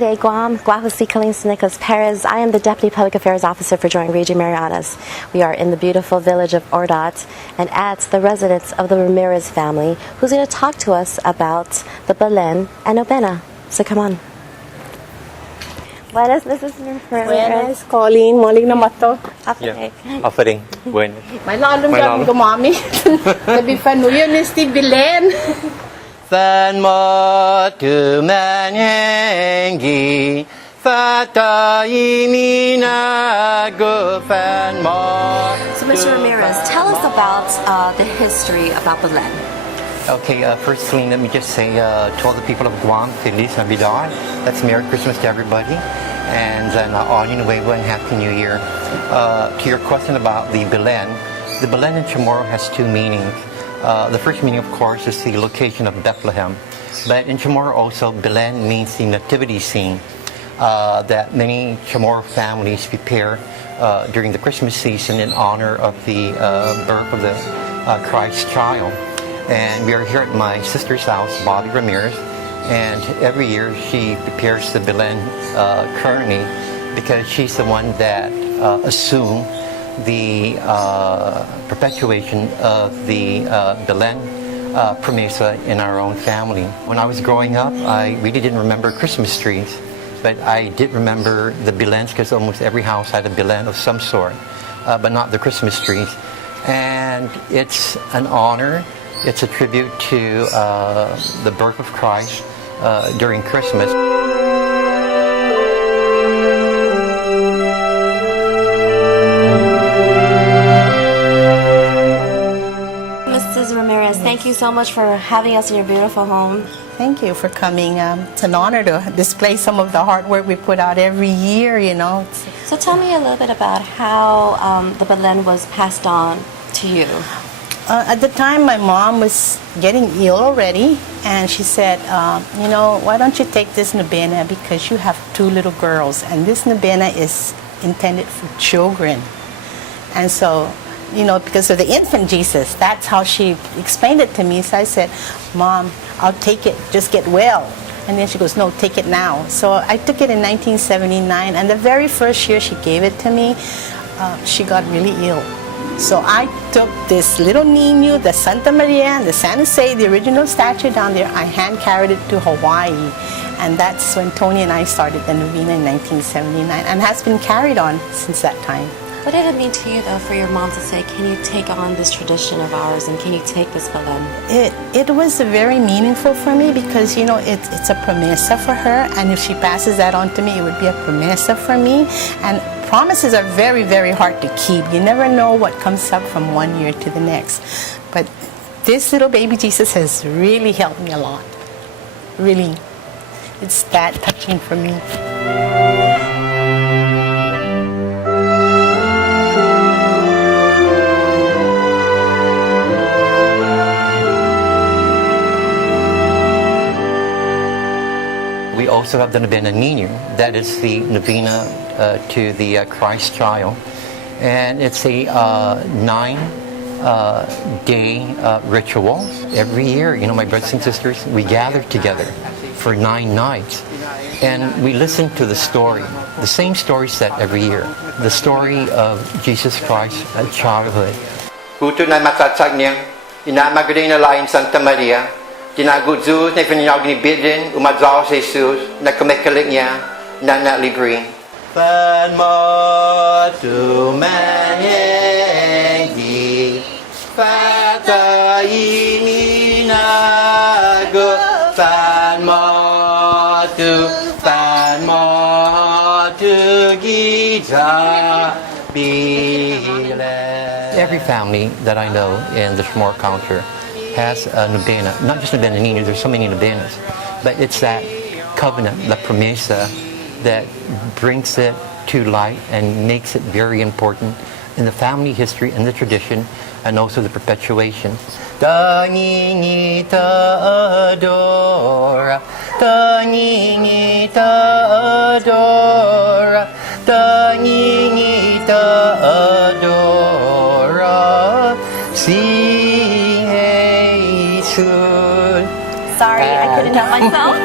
today, Guam, Guahusi Kalins Nicholas Perez. I am the Deputy Public Affairs Officer for Joint Region Marianas. We are in the beautiful village of Ordot and at the residence of the Ramirez family, who's going to talk to us about the Belen and Nobena. So come on. Buenas, Mrs. Buenas, Colleen. Morning na mato. Okay. Offering. Buenas. May lalong gabi ko, Mami. Sabi pa, Nuyo ni Steve Belen. Fan mo tumanhengi Fataimi na go fan mo. So, Mr. Ramirez, tell us about the history about Belen. Okay, firstly, let me just say to all the people of Guam, Feliz Navidad. That's Merry Christmas to everybody. And then Año Nuevo and Happy New Year. To your question about the Belen in Chamorro has two meanings. The first meaning, of course, is the location of Bethlehem. But in Chamorro also, Belen means the nativity scene that many Chamorro families prepare during the Christmas season in honor of the birth of the Christ child. And we are here at my sister's house, Bobby Ramirez, and every year she prepares the Belen currently because she's the one that assumed the perpetuation of the Belen promesa in our own family. When I was growing up, I really didn't remember Christmas trees, but I did remember the Belens because almost every house had a Belen of some sort, but not the Christmas trees. And it's an honor, it's a tribute to the birth of Christ during Christmas. Thank you so much for having us in your beautiful home. Thank you for coming. It's an honor to display some of the hard work we put out every year, you know. So tell me a little bit about how the Belen was passed on to you. At the time, my mom was getting ill already, and she said, you know, why don't you take this Nobena because you have two little girls, and this Nobena is intended for children. And so, you know, because of the infant Jesus, that's how she explained it to me. So I said, Mom, I'll take it, just get well. And then she goes, no, take it now. So I took it in 1979, and the very first year she gave it to me, she got really ill. So I took this little Nino, the Santa Maria, and the San Jose, the original statue down there, I hand carried it to Hawaii. And that's when Tony and I started the novena in 1979, and has been carried on since that time. What did it mean to you, though, for your mom to say, can you take on this tradition of ours and can you take this Belen? It was very meaningful for me because, you know, it's a promesa for her, and if she passes that on to me, it would be a promesa for me. And promises are very, very hard to keep. You never know what comes up from one year to the next. But this little baby Jesus has really helped me a lot. Really. It's that touching for me. We also have the Nobena Nino. That is the novena to the Christ child. And it's a 9-day ritual. Every year, you know, my brothers and sisters, we gather together for 9 nights. And we listen to the story, the same story set every year. The story of Jesus Christ's childhood. Hutu na matatag niya, inamagaling na laing Santa Maria, tinagot Zeus na ipinyag ni Bidin, umadlaw sa Jesus, na kumikalik niya, na naligri. Fan mo tumanhengi, Fataimi na go, fan mo to Giza Belen. Every family that I know in the Chamorro culture has a Nobena, not just Nobena Nino, there's so many Nobenas, but it's that covenant, la promesa, that brings it to light and makes it very important in the family history and the tradition and also the perpetuation. Ta-ni-ni-ta adora, ta-ni-ni-ta adora, ta-ni-ni-ta adora, si Jesus. Sorry, I couldn't help myself.